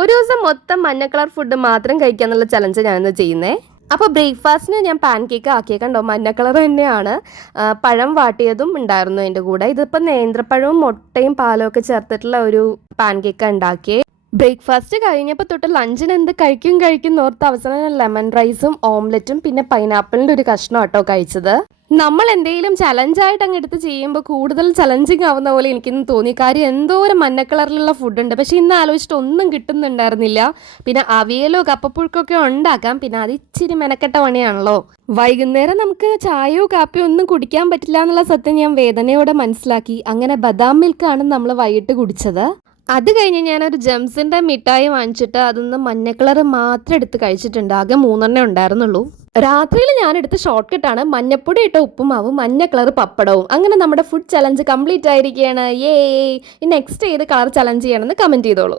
ഒരു ദിവസം മൊത്തം മഞ്ഞ കളർ ഫുഡ് മാത്രം കഴിക്കാന്നുള്ള ചലഞ്ച് ഞാനിന്ന് ചെയ്യുന്നേ. അപ്പോൾ ബ്രേക്ക്ഫാസ്റ്റിന് ഞാൻ പാൻ കേക്ക് ആക്കിയേക്കണ്ടോ മഞ്ഞ കളർ തന്നെയാണ്. പഴം വാട്ടിയതും ഉണ്ടായിരുന്നു അതിൻ്റെ കൂടെ. ഇതിപ്പോൾ നേന്ത്രപ്പഴവും മുട്ടയും പാലും ഒക്കെ ചേർത്തിട്ടുള്ള ഒരു പാൻ കേക്ക് ഉണ്ടാക്കിയേ. ബ്രേക്ക്ഫാസ്റ്റ് കഴിഞ്ഞപ്പോൾ തൊട്ട് ലഞ്ചിന് എന്ത് കഴിക്കും ഓർത്ത് അവസാനം ലെമൺ റൈസും ഓംലെറ്റും പിന്നെ പൈനാപ്പിളിൻ്റെ ഒരു കഷ്ണം കേട്ടോ കഴിച്ചത്. നമ്മൾ എന്തെങ്കിലും ചലഞ്ചായിട്ട് അങ്ങ് എടുത്ത് ചെയ്യുമ്പോൾ കൂടുതൽ ചലഞ്ചിങ് ആവുന്ന പോലെ എനിക്കിന്ന് തോന്നി. കാര്യം എന്തോരം മഞ്ഞ കളറിലുള്ള ഫുഡുണ്ട്, പക്ഷെ ഇന്ന് ആലോചിച്ചിട്ട് ഒന്നും കിട്ടുന്നുണ്ടായിരുന്നില്ല. പിന്നെ അവിയലോ കപ്പപ്പുഴുക്കൊക്കെ ഉണ്ടാക്കാം, പിന്നെ അത് ഇച്ചിരി മെനക്കെട്ട പണിയാണല്ലോ. വൈകുന്നേരം നമുക്ക് ചായയോ കാപ്പിയോ ഒന്നും കുടിക്കാൻ പറ്റില്ല എന്നുള്ള സത്യം ഞാൻ വേദനയോടെ മനസ്സിലാക്കി. അങ്ങനെ ബദാം മിൽക്കാണ് നമ്മൾ വൈകിട്ട് കുടിച്ചത്. അത് കഴിഞ്ഞ് ഞാനൊരു ജംസിൻ്റെ മിഠായി വാങ്ങിച്ചിട്ട് അതൊന്ന് മഞ്ഞ കളർ മാത്രം എടുത്ത് കഴിച്ചിട്ടുണ്ട്. ആകെ 3 ഉണ്ടായിരുന്നുള്ളൂ. രാത്രിയിൽ ഞാനെടുത്ത ഷോർട്ട് കട്ടാണ് മഞ്ഞപ്പൊടി ഇട്ട ഉപ്പുമാവും മഞ്ഞ കളർ പപ്പടവും. അങ്ങനെ നമ്മുടെ ഫുഡ് ചലഞ്ച് കംപ്ലീറ്റ് ആയിരിക്കുകയാണ്. നെക്സ്റ്റ് ഏത് കളർ ചലഞ്ച് ചെയ്യണമെന്ന് കമൻറ്റ് ചെയ്തോളൂ.